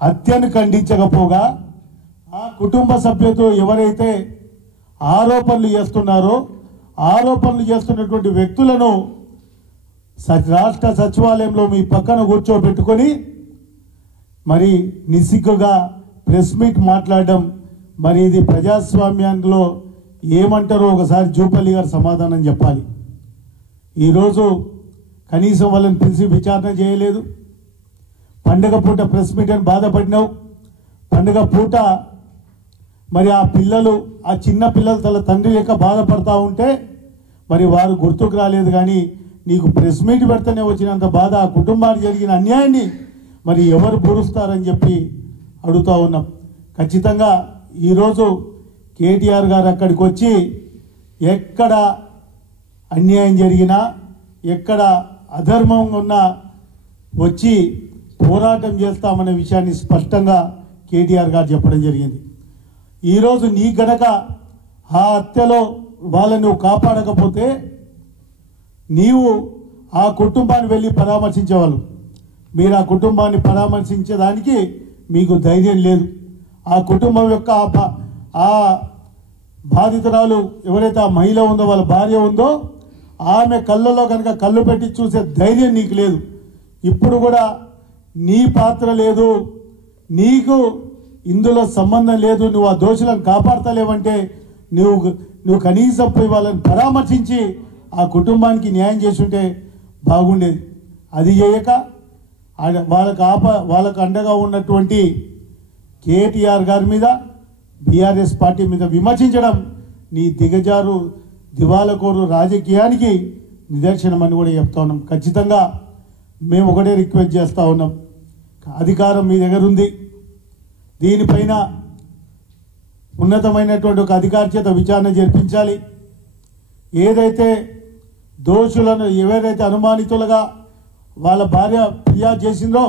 హత్యను ఖండించకపోగా ఆ కుటుంబ సభ్యులతో ఎవరైతే ఆరోపణలు చేస్తున్నారో ఆరోపణలు చేస్తున్నటువంటి వ్యక్తులను రాష్ట్ర సచివాలయంలో మీ పక్కన కూర్చోబెట్టుకొని మరి నిస్సిగ్గుగా ప్రెస్ మీట్ మాట్లాడడం మరి ఇది ప్రజాస్వామ్యంలో ఏమంటారో ఒకసారి జూపల్లి గారు సమాధానం చెప్పాలి. ఈరోజు కనీసం వాళ్ళని పిలిచి విచారణ చేయలేదు. పండుగ పూట ప్రెస్ మీట్ అని బాధపడినావు. పండుగ పూట మరి ఆ పిల్లలు ఆ చిన్న పిల్లలు తన తండ్రి లెక్క బాధపడతా ఉంటే మరి వారు గుర్తుకు రాలేదు. కానీ నీకు ప్రెస్ మీట్ పెడితేనే వచ్చినంత బాధ ఆ కుటుంబానికి జరిగిన అన్యాయాన్ని మరి ఎవరు పూరుస్తారని చెప్పి అడుగుతూ ఉన్నాం. ఖచ్చితంగా ఈరోజు కేటీఆర్ గారు అక్కడికి వచ్చి ఎక్కడ అన్యాయం జరిగినా ఎక్కడ అధర్మంగా ఉన్నా వచ్చి పోరాటం చేస్తామనే విషయాన్ని స్పష్టంగా కేటీఆర్ గారు చెప్పడం జరిగింది. ఈరోజు నీ గనక ఆ హత్యలో వాళ్ళని నువ్వు కాపాడకపోతే నీవు ఆ కుటుంబాన్ని వెళ్ళి పరామర్శించేవాళ్ళు. మీరు ఆ కుటుంబాన్ని పరామర్శించేదానికి మీకు ధైర్యం లేదు. ఆ కుటుంబం యొక్క ఆ బాధితురాలు ఎవరైతే ఆ మహిళ ఉందో వాళ్ళ భార్య ఉందో ఆమె కళ్ళలో కనుక కళ్ళు పెట్టి చూసే ధైర్యం నీకు లేదు. ఇప్పుడు కూడా నీ పాత్ర లేదు, నీకు ఇందులో సంబంధం లేదు, నువ్వు ఆ దోషులను కాపాడతలేవంటే నువ్వు కనీసం పోయి వాళ్ళని పరామర్శించి ఆ కుటుంబానికి న్యాయం చేసుంటే బాగుండేది. అది చేయక వాళ్ళకు అండగా ఉన్నటువంటి కేటీఆర్ గారి మీద బీఆర్ఎస్ పార్టీ మీద విమర్శించడం నీ దిగజారు దివాలకోరు రాజకీయానికి నిదర్శనమని కూడా చెప్తా ఉన్నాం. ఖచ్చితంగా మేము ఒకటే రిక్వెస్ట్ చేస్తూ ఉన్నాం, అధికారం మీ దగ్గర ఉంది, దీనిపైన ఉన్నతమైనటువంటి ఒక అధికారి చేత విచారణ జరిపించాలి. ఏదైతే దోషులను ఎవరైతే అనుమానితులుగా వాళ్ళ భార్య ఫిర్యాదు చేసిందో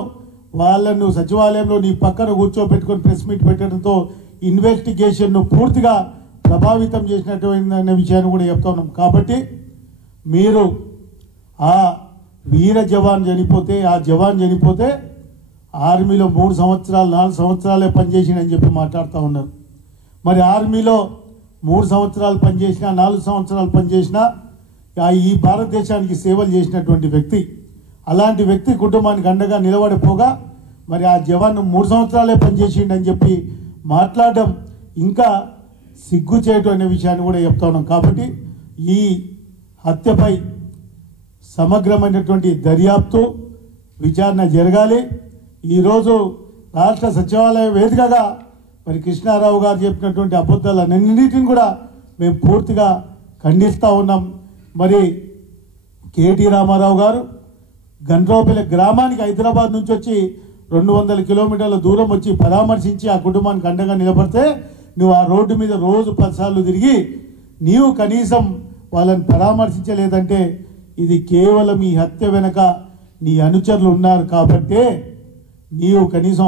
వాళ్ళను సచివాలయంలో నీ పక్కన కూర్చోబెట్టుకొని ప్రెస్ మీట్ పెట్టడంతో ఇన్వెస్టిగేషన్ను పూర్తిగా ప్రభావితం చేసినటువంటి విషయాన్ని కూడా చెప్తా ఉన్నాం. కాబట్టి మీరు ఆ వీర జవాన్ చనిపోతే ఆ జవాన్ చనిపోతే ఆర్మీలో 3 సంవత్సరాలు 4 సంవత్సరాలే పనిచేసిందని చెప్పి మాట్లాడుతూ ఉన్నారు. మరి ఆర్మీలో 3 సంవత్సరాలు పనిచేసినా 4 సంవత్సరాలు పనిచేసినా ఈ భారతదేశానికి సేవలు చేసినటువంటి వ్యక్తి, అలాంటి వ్యక్తి కుటుంబానికి అండగా నిలబడిపోగా మరి ఆ జవాన్ 3 సంవత్సరాలే పనిచేసిండని చెప్పి మాట్లాడడం ఇంకా సిగ్గు చేయటం అనే విషయాన్ని కూడా చెప్తా ఉన్నాం. కాబట్టి ఈ హత్యపై సమగ్రమైనటువంటి దర్యాప్తు విచారణ జరగాలి. ఈరోజు రాష్ట్ర సచివాలయ వేదికగా మరి కృష్ణారావు గారు చెప్పినటువంటి అబద్ధాలన్నింటిని కూడా మేము పూర్తిగా ఖండిస్తూ ఉన్నాం. మరి కేటీ రామారావు గారు గండ్రావుపల్లి గ్రామానికి హైదరాబాద్ నుంచి వచ్చి 200 కిలోమీటర్ల దూరం వచ్చి పరామర్శించి ఆ కుటుంబానికి అండగా నిలబడితే నువ్వు ఆ రోడ్డు మీద రోజు 10 సార్లు తిరిగి నీవు కనీసం వాళ్ళని పరామర్శించలేదంటే ఇది కేవలం ఈ హత్య వెనక నీ అనుచరులు ఉన్నారు కాబట్టే నీవు కనీసం